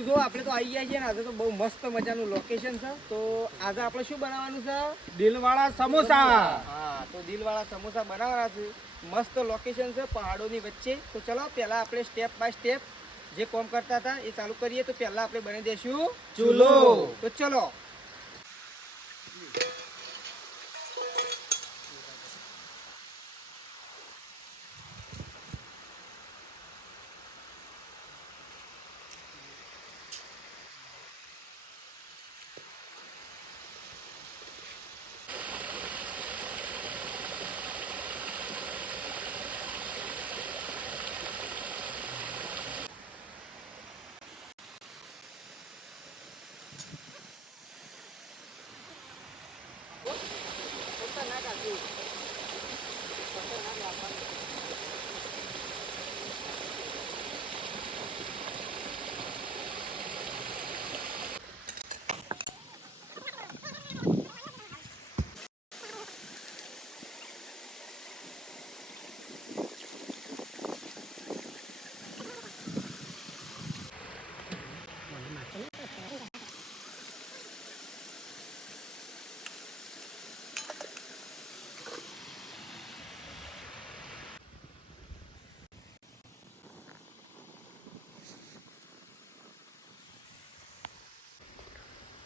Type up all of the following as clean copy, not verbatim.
તો જો આપણે તો આવી ગયા છીએ ને આજે તો બહુ મસ્ત મજાનું લોકેશન છે તો આજે આપણે શું બનાવવાનું છે દિલવાળા સમોસા હા તો દિલવાળા સમોસા બનાવવાના છે મસ્ત લોકેશન છે પહાડોની વચ્ચે તો ચલો પહેલા આપણે સ્ટેપ બાય સ્ટેપ જે કામ કરતા હતા એ ચાલુ કરીએ તો પહેલા આપણે બનાવી દઈશું ચૂલો તો ચલો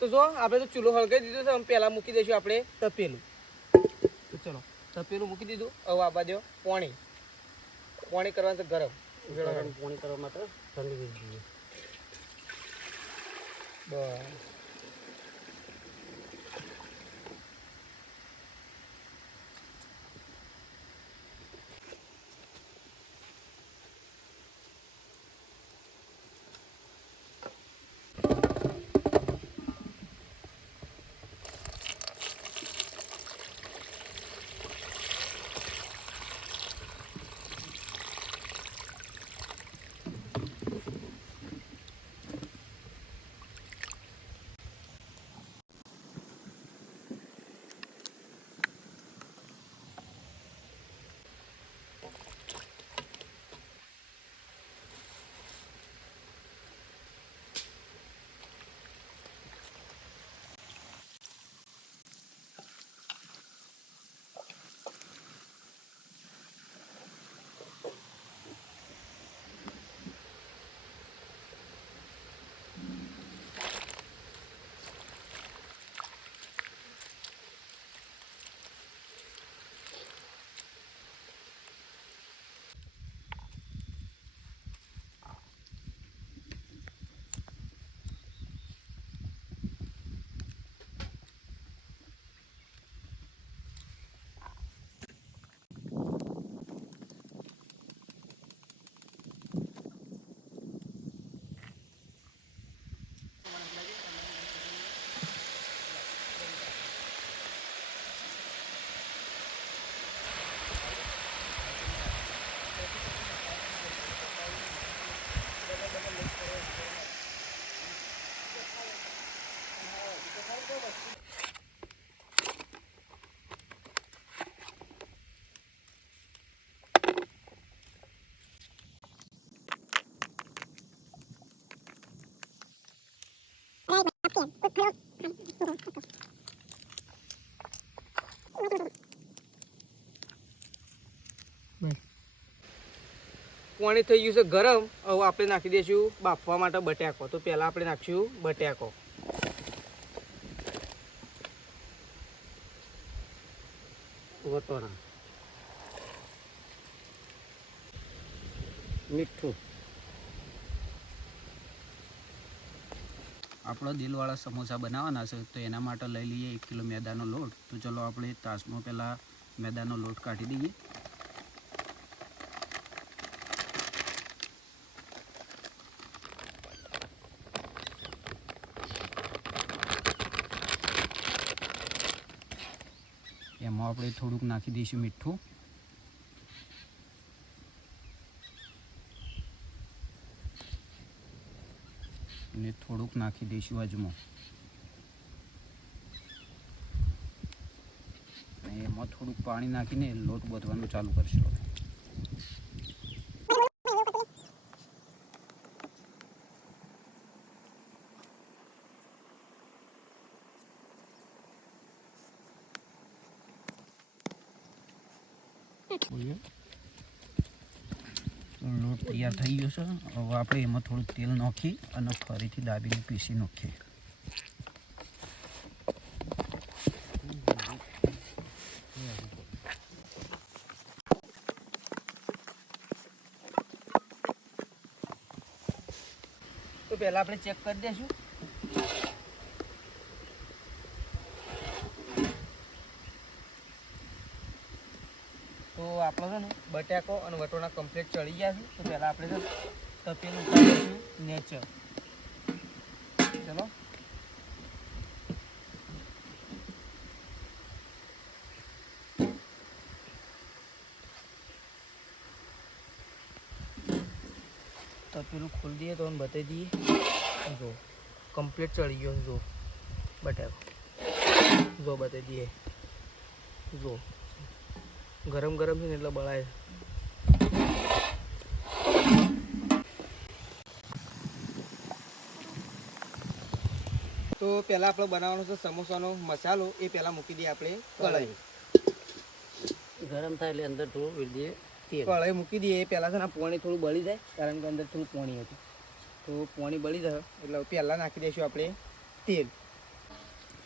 તો જો આપણે તો ચૂલો હળગાવી દીધો છે પહેલા મૂકી દઈશું આપણે તપેલું તો ચલો તપેલું મૂકી દીધું હવે આબા દો પાણી કરવાનું છે ગરમ પાણી કરવા માટે ઠંડી કરી દઈએ બસ પાણી થઈ ગયું છે ગરમ હવે આપણે નાખી દઈશું બાફવા માટે બટાકો તો પહેલાં આપણે નાખીશું બટાકો વટોણા મીઠું આપણો દિલવાળા સમોસા બનાવવાના છે તો એના માટે લઈ લઈએ 1 કિલો મેદાનો લોટ તો ચલો આપણે તાસમાં પહેલાં મેદાનો લોટ કાઢી દઈએ એમાં આપણે થોડુંક નાખી દઈશું મીઠું અને થોડુંક નાખી દઈશું અજમો અને એમાં થોડુંક પાણી નાખીને લોટ બાંધવાનું ચાલુ કરશું લોટ તૈયાર થઈ ગયો છે. હવે આપણે એમાં થોડું તેલ નાખી અને ફરીથી દાબીને પીસી નાખીએ. તો પહેલાં આપણે ચેક કરી દઈશું. તો આપણો છે ને બટાકો અને વટોણા કમ્પ્લીટ ચડી ગયા છે. તો પહેલાં આપણે છે ને તપેલું ઉતારીશું નેચર. ચલો તપેલું ખોલી દઈએ તો બતાવી દઈએ. જો કમ્પ્લીટ ચડી ગયો. જો બટાકો જો બતાવી દઈએ. જો ગરમ ગરમ છે ને એટલે બળાય. તો પહેલાં આપણે બનાવવાનો છે સમોસાનો મસાલો. એ પહેલાં મૂકી દઈએ આપણે કઢાઈ. ગરમ થાય એટલે અંદર થોડું વીર દઈએ તેલ. કઢાઈ મૂકી દઈએ. એ પહેલાં છે ને પાણી થોડું બળી જાય, કારણ કે અંદર થોડું પાણી હતું. તો પાણી બળી જાય એટલે પહેલાં નાખી દઈશું આપણે તેલ.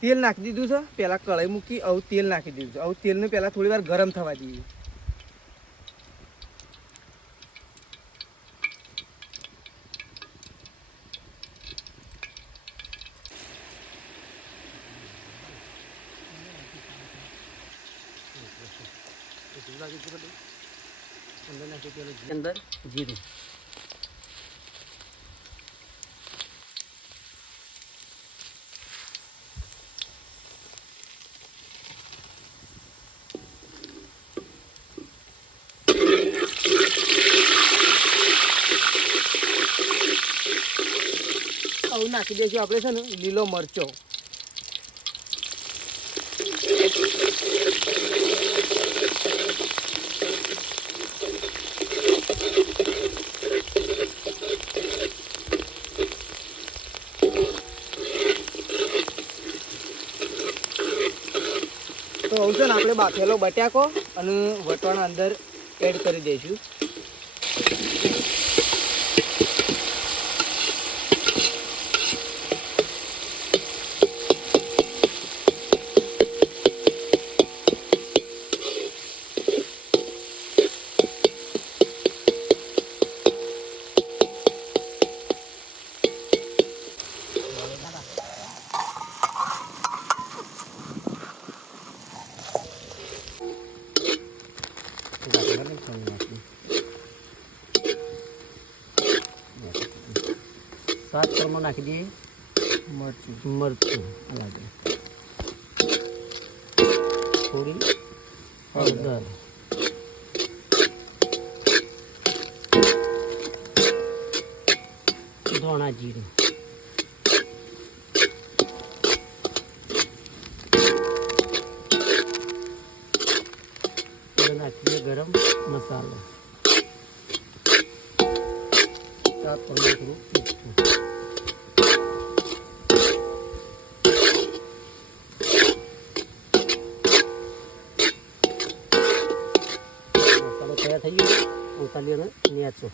તેલ નાખી દીધું છે. પહેલાં કઢાઈ મૂકી આવું તેલ નાખી દીધું છે. આવું તેલને પહેલાં થોડી વાર ગરમ થવા દઈએ. અંદર જીરું, આવું નાખી દઈશું આપણે છે ને લીલો મરચો. તો આવું છે ને આપણે બાફેલો બટાકો અને વટાણા અંદર એડ કરી દઈશું. સ્વાદ પ્રમાણે નાખી દઈએ મરચું લાગે, થોડી હળદર, ધોણા જીરું, નાખીએ ગરમ મસાલો, સ્વાદ પ્રમાણે થોડું મીઠું. તૈયાર થઈ ગયું. ઉતારી અને નેચો.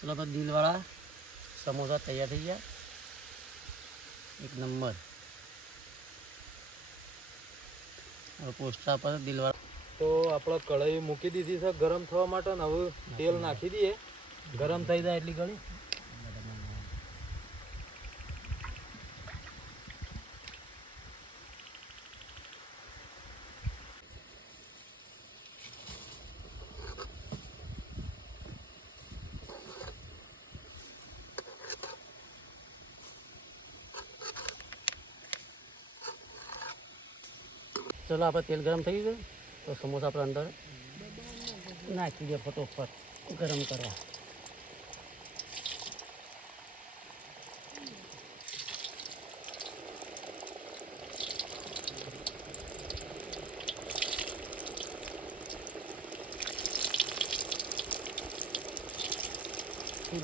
ચલો તો દિલવાળા સમોસા તૈયાર થઈ ગયા, એક નંબર. હવે પોસ્ટા પર દિલવાળા. તો આપણે કઢાઈ મૂકી દીધી છે ગરમ થવા માટે ને હવે તેલ નાખી દઈએ. ગરમ થઈ જાય એટલી ઘણી. ચલો આપણે તેલ ગરમ થઈ ગયું તો સમોસા આપણે અંદર નાખી દઈએ ફટોફટ ગરમ કરવા.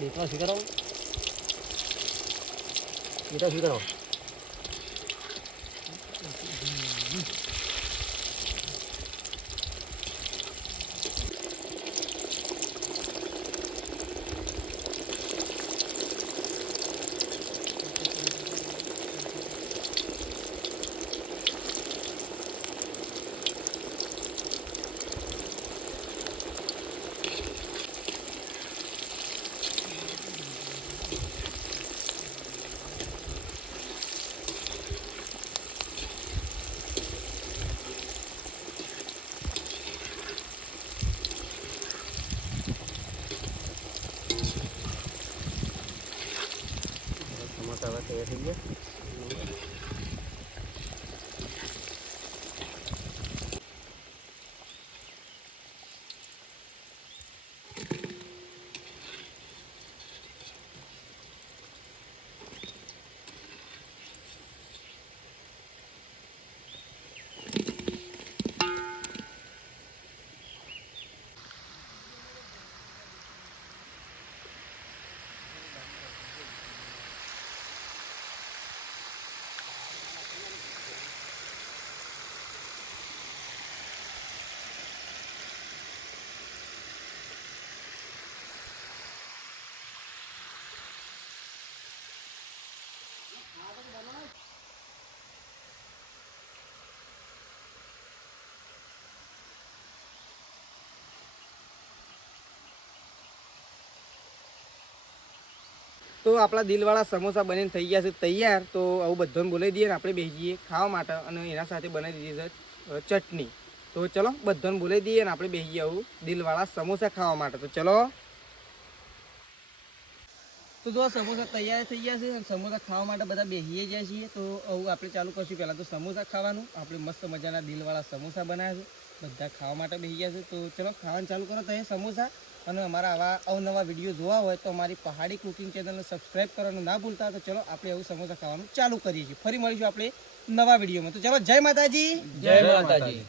દેખવા સ્વીકારો, બેટા સ્વીકારો. સમોસા હવે તૈયાર થઈ ગયા. તો આપણા દિલવાળા સમોસા બનીને થઈ ગયા છે તૈયાર. તો આવું બધાને બોલાવી દઈએ ને આપણે બેસી જઈએ ખાવા માટે, અને એના સાથે બનાવી દીધી છે ચટણી. તો ચલો બધાને બોલાવી દઈએ ને આપણે બેસી જઈએ આવું દિલવાળા સમોસા ખાવા માટે. તો ચલો. તો જો સમોસા તૈયાર થઈ ગયા છે અને સમોસા ખાવા માટે બધા બેસીએ જાય છીએ. તો આવું આપણે ચાલુ કરશું. પહેલાં તો સમોસા ખાવાનું. આપણે મસ્ત મજાના દિલવાળા સમોસા બનાવ્યા છે, બધા ખાવા માટે બેસી ગયા છે. તો ચલો ખાવાનું ચાલુ કરો તો એ સમોસા. અને અમારા આવા અવનવા વિડીયો જોવા હોય તો અમારી પહાડી કુકિંગ ચેનલને સબસ્ક્રાઈબ કરવાનું ના ભૂલતા. તો ચલો આપણે આવું સમોસા ખાવાનું ચાલુ કરીએ છીએ. ફરી મળીશું આપણે નવા વિડીયોમાં. તો ચલો જય માતાજી. જય માતાજી.